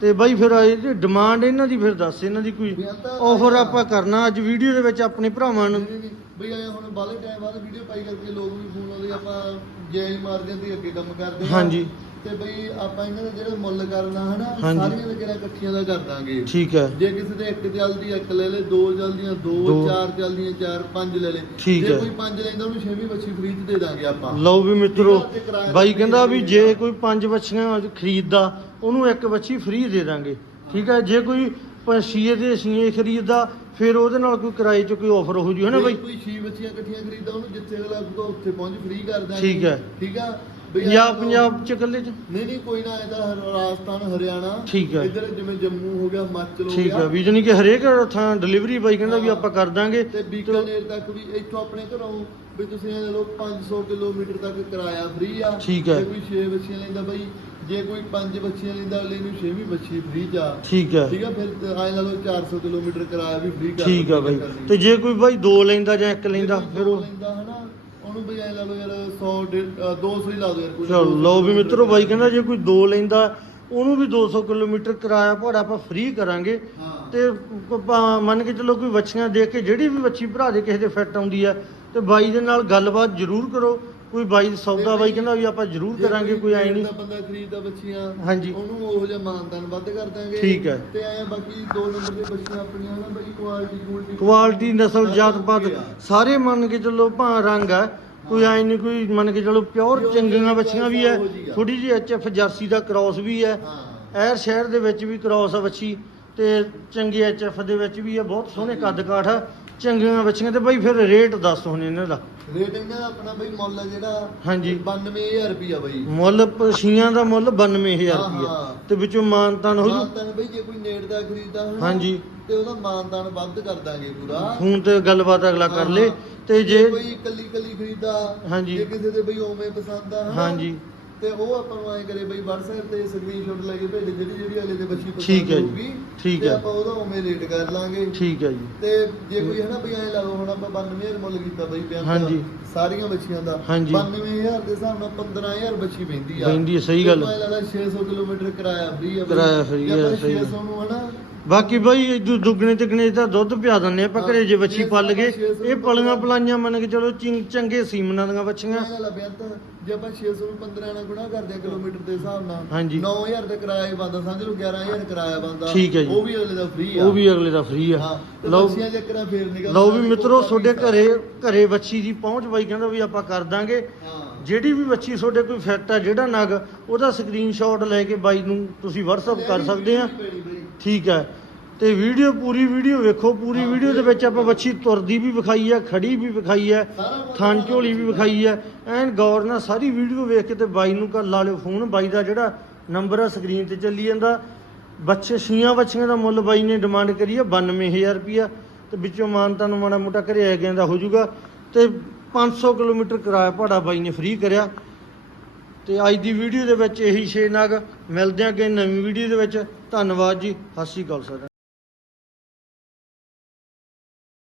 ਤੇ ਬਾਈ ਫਿਰ ਇਹ ਡਿਮਾਂਡ ਇਹਨਾਂ ਦੀ ਫਿਰ ਦੱਸ ਇਹਨਾਂ ਦੀ ਕੋਈ ਵੀ ਆ ਤਾਂ- ਆਫਰ ਆਪਾਂ ਕਰਨਾ ਅੱਜ ਵੀਡੀਓ ਦੇ ਵਿੱਚ ਆਪਣੇ ਭਰਾਵਾਂ ਨੂੰ ਨਹੀਂ, ਨਹੀਂ, ਬਈ ਐਂ ਹੁਣ ਬਾਲੇ ਟਾਈਮ ਬਾਅਦ ਵੀਡੀਓ ਪਾਈ ਕਰਕੇ ਲੋਕ ਵੀ ਫੋਨ ਲਾਉਂਦੇ ਆਪਾਂ ਜੈ ਹੀ ਮਾਰਦੇ ਤੇ ਅੱਗੇ ਕੰਮ ਕਰਦੇ ਹਾਂ। ਹਾਂਜੀ। ਤੇ ਬਈ ਆਪਾਂ ਇਹਨਾਂ ਦਾ ਜਿਹੜਾ ਮੁੱਲ ਕਰਨਾ ਹਨਾ ਹਾਂਜੀ। ਸਾਰੀਆਂ ਜਿਹੜਾ ਇਕੱਠੀਆਂ ਦਾ ਕਰ ਦਾਂਗੇ। ਠੀਕ ਹੈ। ਜੇ ਕਿਸੇ ਦੇ ਇੱਕ ਜਲਦੀ ਇੱਕ ਲੈ ਲੇ ਦੋ ਜਲਦੀਆਂ ਦੋ ਦੋ। ਚਾਰ ਜਲਦੀਆਂ ਚਾਰ ਪੰਜ ਲੈ ਲੇ। ਠੀਕ ਜੇ ਹੈ। ਕੋਈ ਪੰਜ ਲੈਂਦਾ ਉਹਨੂੰ ਛੇਵੀਂ ਬੱਚੀ ਫ੍ਰੀ ਚ ਦੇ ਦਾਂਗੇ ਆਪਾਂ। ਲਓ ਵੀ ਮਿੱਤਰੋ ਬਾਈ ਕਹਿੰਦਾ ਵੀ ਜੇ ਕੋਈ ਪੰਜ ਬੱਚੀਆਂ ਖਰੀਦਦਾ ਉਹਨੂੰ ਇੱਕ ਬੱਚੀ ਫ੍ਰੀ ਦੇ ਦਾਂਗੇ। ਠੀਕ ਹੈ ਜੇ ਕੋਈ ਪੰਛੀਏ ਦੇ ਛੀਏ ਖਰੀਦਦਾ ਫਿਰ ਉਹਦੇ ਨਾਲ ਕੋਈ ਕਿਰਾਏ 'ਚ ਕੋਈ ਆਫਰ ਹੋ ਜੂ ਹੈ ਨਾ ਜੇ ਬਾਈ? ਕੋਈ ਛੀ ਬੱਚੀਆਂ ਇਕੱਠੀਆਂ ਖਰੀਦਦਾ ਉਹਨੂੰ ਜਿੱਥੇ ਅਗਲਾ ਆਊਗਾ ਉੱਥੇ ਪਹੁੰਚ ਫ੍ਰੀ ਕਰ ਦਾਂਗੇ। ਠੀਕ ਹੈ। ਠੀਕ ਆ? ਪੰਜਾਬ ਪੰਜਾਬ 'ਚ ਇਕੱਲੇ 'ਚ? ਨਹੀਂ ਨਹੀਂ ਕੋਈ ਨਾ ਇਹਦਾ ਰਾਜਸਥਾਨ ਹਰਿਆਣਾ। ਠੀਕ ਹੈ। ਇੱਧਰ ਜਿਵੇਂ ਜੰਮੂ ਹੋ ਗਿਆ ਹਿਮਾਚਲ ਹੋ ਠੀਕ ਗਿਆ। ਹੈ ਵੀ ਜਾਣੀ ਕਿ ਹਰੇਕ ਥਾਂ ਡਿਲੀਵਰੀ ਬਾਈ ਕਹਿੰਦਾ ਵੀ ਹਾਂ। ਆਪਾਂ ਕਰ ਦਾਂਗੇ। ਤੇ ਬੀਕਾਨੇਰ ਤੱਕ ਵੀ ਇੱਥੋਂ ਆਪਣੇ ਘਰੋਂ ਵੀ ਤੁਸੀਂ ਇਹ ਲੋ 500 ਕਿਲੋਮੀਟਰ ਤੱਕ ਕਿਰਾਇਆ ਫ੍ਰੀ ਆ। ਠੀਕ ਹੈ। ਜੇ ਕੋਈ 6 ਬੱਚੀਆਂ ਲੈਂਦਾ ਬਾਈ ਜੇ ਕੋਈ 5 ਬੱਚੀਆਂ ਲੈਂਦਾ ਅਗਲੇ ਨੂੰ 6ਵੀਂ ਬੱਚੀ ਫ੍ਰੀ ਜਾ ਠੀਕ ਹੈ ਠੀਕ ਆ ਫਿਰ ਆਏ ਲਾ ਲਓ 400 ਕਿਲੋਮੀਟਰ ਕਿਰਾਇਆ ਵੀ ਫ੍ਰੀ ਕਰ ਠੀਕ ਆ ਬਾਈ। ਤੇ ਜੇ ਕੋਈ ਬਾਈ ਦੋ ਲੈਂਦਾ ਜਾਂ ਇੱਕ ਲੈਂਦਾ ਫਿਰ ਉਹ ਲੈਂਦਾ ਹਨਾ ਲਾ ਲਓ ਯਾਰ 100 200 ਹੀ ਲਾ ਦਿਓ ਯਾਰ ਕੋਈ ਚਲੋ ਲਓ ਵੀ ਮਿੱਤਰੋ ਬਾਈ ਕਹਿੰਦਾ ਜੇ ਕੋਈ ਦੋ ਲੈਂਦਾ ਉਹਨੂੰ ਵੀ 200 ਕਿਲੋਮੀਟਰ ਕਿਰਾਇਆ ਭਾੜਾ ਆਪਾਂ ਫ੍ਰੀ ਕਰਾਂਗੇ। ਤੇ ਮੰਨ ਕੇ ਚੱਲੋ ਕੋਈ ਵੱਛੀਆਂ ਦੇਖ ਕੇ ਜਿਹੜੀ ਵੀ ਵੱਛੀ ਭਰਾ ਦੇ ਕਿਸੇ ਦੇ ਫਿੱਟ ਆਉਂਦੀ ਆ ਤੇ ਬਾਈ ਦੇ ਨਾਲ ਗੱਲਬਾਤ ਜ਼ਰੂਰ ਕਰੋ। ਕੋਈ ਬਾਈ ਸੌਦਾ ਬਾਈ ਕਹਿੰਦਾ ਵੀ ਆਪਾਂ ਜ਼ਰੂਰ ਕਰਾਂਗੇ ਕੋਈ ਐ ਨਹੀਂ। ਦਾ ਬੰਦਾ ਖਰੀਦਦਾ ਬੱਚੀਆਂ ਹਾਂਜੀ। ਉਹਨੂੰ ਉਹੋ ਜਿਹਾ ਮਾਨਦਾਨ ਵੱਧ ਕਰ ਦਾਂਗੇ ਠੀਕ ਹੈ। ਤੇ ਐ ਬਾਕੀ ਦੋ ਨੰਬਰ ਦੇ ਬੱਚੀਆਂ ਆਪਣੀਆਂ ਨਾ ਬਈ ਕੁਆਲਿਟੀ ਕੁਆਲਿਟੀ ਨਸਲ ਜਾਤ ਪਾਤ। ਸਾਰੇ ਮੰਨ ਕੇ ਚੱਲੋ ਭਾਂ ਰੰਗ ਆ। ਕੋਈ ਐ ਨਹੀਂ ਕੋਈ ਮੰਨ ਕੇ ਚੱਲੋ ਪਿਓਰ ਚੰਗੀਆਂ ਬੱਚੀਆਂ ਵੀ ਐ। ਥੋੜੀ ਜਿਹੀ ਐਚਐਫ ਜਰਸੀ ਦਾ ਕ੍ਰਾਸ ਵੀ ਐ। ਐਰ ਸ਼ਹਿਰ ਦੇ ਵਿੱਚ ਵੀ ਕ੍ਰਾਸ ਆ ਬੱਚੀ ਤੇ ਚੰਗੇ ਐਚਐਫ ਦੇ ਵਿੱਚ ਵੀ ਆ ਬਹੁਤ ਸੋਹਣੇ ਕੱਦ ਕਾਠ ਚੰਗੀਆਂ ਬੱਚੀਆਂ ਤੇ ਬਾਈ ਫਿਰ ਰੇਟ ਦੱਸ ਹੁਣ ਇਹਨਾਂ ਦਾ ਰੇਟ ਇਹਨਾਂ ਦਾ ਆਪਣਾ ਬਈ ਮੁੱਲ ਆ ਜਿਹੜਾ ਹਾਂਜੀ 92000 ਰੁਪਿਆ ਬਈ ਮੁੱਲ ਪਸ਼ੀਆਂ ਦਾ ਮੁੱਲ 92000 ਹਾਂ। ਤੇ ਵਿੱਚੋਂ ਮਾਨਤਾਨ ਹੋ ਜੂ ਮਾਨਦਾਨ ਬਈ ਜੇ ਕੋਈ ਨੇੜ ਦਾ ਖਰੀਦਦਾ ਹਾਂਜੀ। ਤੇ ਉਹਦਾ ਮਾਨਦਾਨ ਵੱਧ ਕਰ ਦਾਂਗੇ ਪੂਰਾ ਫੋਨ ਤੇ ਗੱਲਬਾਤ ਅਗਲਾ ਕਰ ਲੇ। ਤੇ ਜੇ ਕੋਈ ਕੱਲੀ ਕੱਲੀ ਖਰੀਦਦਾ ਹਾਂਜੀ। ਜੇ ਕਿਸੇ ਦੇ ਬਈ ਉਵੇਂ ਪਸੰਦ ਆ ਹਨਾ ਹਾਂਜੀ ਤੇ ਉਹ ਆਪਾਂ ਨੂੰ ਐ ਕਰੇ ਬਈ WhatsApp ਤੇ ਸਕਰੀਨਸ਼ਾਟ ਲੈ ਕੇ ਭੇਜੇ ਜਿਹੜੀ ਜਿਹੜੀ ਅਗਲੇ ਦੇ ਬੱਚੀ ਠੀਕ ਹੈ ਜੀ, ਠੀਕ ਹੈ। ਆਪਾਂ ਉਹਦਾ ਉਵੇਂ ਰੇਟ ਕਰ ਲਾਂਗੇ ਠੀਕ ਹੈ ਜੀ ਤੇ ਜੇ ਕੋਈ ਹੈ ਨਾ ਬਈ ਐ ਲਾ ਲਓ ਹੁਣ ਆਪਾਂ 92000 ਮੁੱਲ ਕੀਤਾ ਬਈ ਬਿਆਨ ਦਾ, ਹਾਂਜੀ। ਸਾਰੀਆਂ ਬੱਚੀਆਂ ਦਾ ਹਾਂਜੀ। 92000 ਦੇ ਹਿਸਾਬ ਨਾਲ 15000 ਬੱਚੀ ਪੈਂਦੀ ਆ ਪੈਂਦੀ ਆ, ਸਹੀ ਗੱਲ। ਲਾ ਲਾ 600 ਕਿਲੋਮੀਟਰ ਕਿਰਾਇਆ ਫ੍ਰੀ ਆ ਬਈ। ਕਿਰਾਇਆ free ਜੇ ਆ, ਆਪਾਂ ਸਹੀ ਗੱਲ। 600 ਨੂੰ ਹਨਾ ਬਾਕੀ ਬਾਈ ਦੂ- ਦੁੱਗਣੇ ਤਿੱਗਣੇ ਤਾਂ ਦੁੱਧ ਪਿਆ ਦਿੰਦੇ ਆਪਾਂ ਘਰੇ ਜੇ ਬੱਚੀ ਪਲ ਗਏ ਇਹ ਪਲੀਆਂ ਪਲਾਈਆਂ ਮੰਨ ਕੇ ਚਲੋ ਚੰਗੇ ਸੀਮਨਾਂ ਦੀਆਂ ਬੱਚੀਆਂ ਇਹ ਗੱਲ ਬਿਆਨ ਤਾਂ ਜੇ ਆਪਾਂ 600 ਨੂੰ 15 ਨਾਲ ਗੁਣਾ ਕਰਦੇ ਆ ਕਿਲੋਮੀਟਰ ਦੇ ਹਿਸਾਬ ਨਾਲ ਹਾਂਜੀ। 9000 ਦਾ ਕਿਰਾਇਆ ਹੀ ਬੰਦਾ ਸਮਝ ਲਓ 11000 ਕਿਰਾਇਆ ਬੰਦਾ ਠੀਕ ਹੈ ਜੀ। ਉਹ ਵੀ ਅਗਲੇ ਦਾ ਫ੍ਰੀ ਆ। ਉਹ ਵੀ ਅਗਲੇ ਦਾ ਫ੍ਰੀ ਹਾਂ ਆ ਤੇ ਲਓ ਬੱਚੀਆਂ ਚੱਕਰਾਂ ਫੇਰ ਨਿਕਲ ਲਓ ਵੀ ਮਿੱਤਰੋ ਤੁਹਾਡੇ ਘਰੇ ਘਰੇ ਬੱਚੀ ਦੀ ਪਹੁੰਚ ਬਾਈ ਕਹਿੰਦਾ ਵੀ ਆਪਾਂ ਕਰ ਦਾਂਗੇ। ਜਿਹੜੀ ਵੀ ਬੱਚੀ ਤੁਹਾਡੇ ਕੋਈ ਫਿੱਟ ਆ ਜਿਹੜਾ ਨਗ ਉਹਦਾ ਸਕਰੀਨਸ਼ਾਟ ਲੈ ਕੇ ਬਾਈ ਨੂੰ ਤੁਸੀਂ WhatsApp ਕਰ ਸਕਦੇ ਆ। ਠੀਕ ਹੈ। ਤੇ ਵੀਡੀਓ ਪੂਰੀ ਵੀਡੀਓ ਵੇਖੋ ਪੂਰੀ ਵੀਡੀਓ ਦੇ ਵਿੱਚ ਆਪਾਂ ਬੱਚੀ ਤੁਰਦੀ ਵੀ ਵਿਖਾਈ ਹੈ ਖੜੀ ਵੀ ਵਿਖਾਈ ਹੈ ਥਣ ਝੋਲੀ ਵੀ ਵਿਖਾਈ ਹੈ। ਐਨ ਗੌਰ ਨਾਲ ਸਾਰੀ ਵੀਡੀਓ ਵੇਖ ਕੇ ਤੇ ਬਾਈ ਨੂੰ ਕਰ ਲਾ ਲਿਓ ਫੋਨ। ਬਾਈ ਦਾ ਜਿਹੜਾ ਨੰਬਰ ਆ ਸਕਰੀਨ ਤੇ ਚੱਲੀ ਜਾਂਦਾ। ਬੱਚੇ ਛੀਆਂ ਬੱਚੀਆਂ ਦਾ ਮੁੱਲ ਬਾਈ ਨੇ ਡਿਮਾਂਡ ਕਰੀ ਹੈ 92000 ਰੁਪਿਆ ਤੇ ਵਿੱਚੋਂ ਮਾਨਤਾ ਨੂੰ ਮਾੜਾ ਮੋਟਾ ਘਰੇ ਆ ਗਿਆ ਦਾ ਹੋ ਜਾਊਗਾ। ਤੇ 500 ਕਿਲੋਮੀਟਰ ਕਿਰਾਇਆ ਭਾੜਾ ਬਾਈ ਨੇ ਫ੍ਰੀ ਕਰਿਆ। ਤੇ ਅੱਜ ਦੀ ਵੀਡੀਓ ਦੇ ਵਿੱਚ ਇਹੀ ਛੇ ਨਗ। ਮਿਲਦੇ ਆ ਅੱਗੇ ਨਵੀਂ ਵੀਡੀਓ ਦੇ ਵਿੱਚ। ਧੰਨਵਾਦ ਜੀ। ਸਤਿ ਸ਼੍ਰੀ ਅਕਾਲ ਸਰ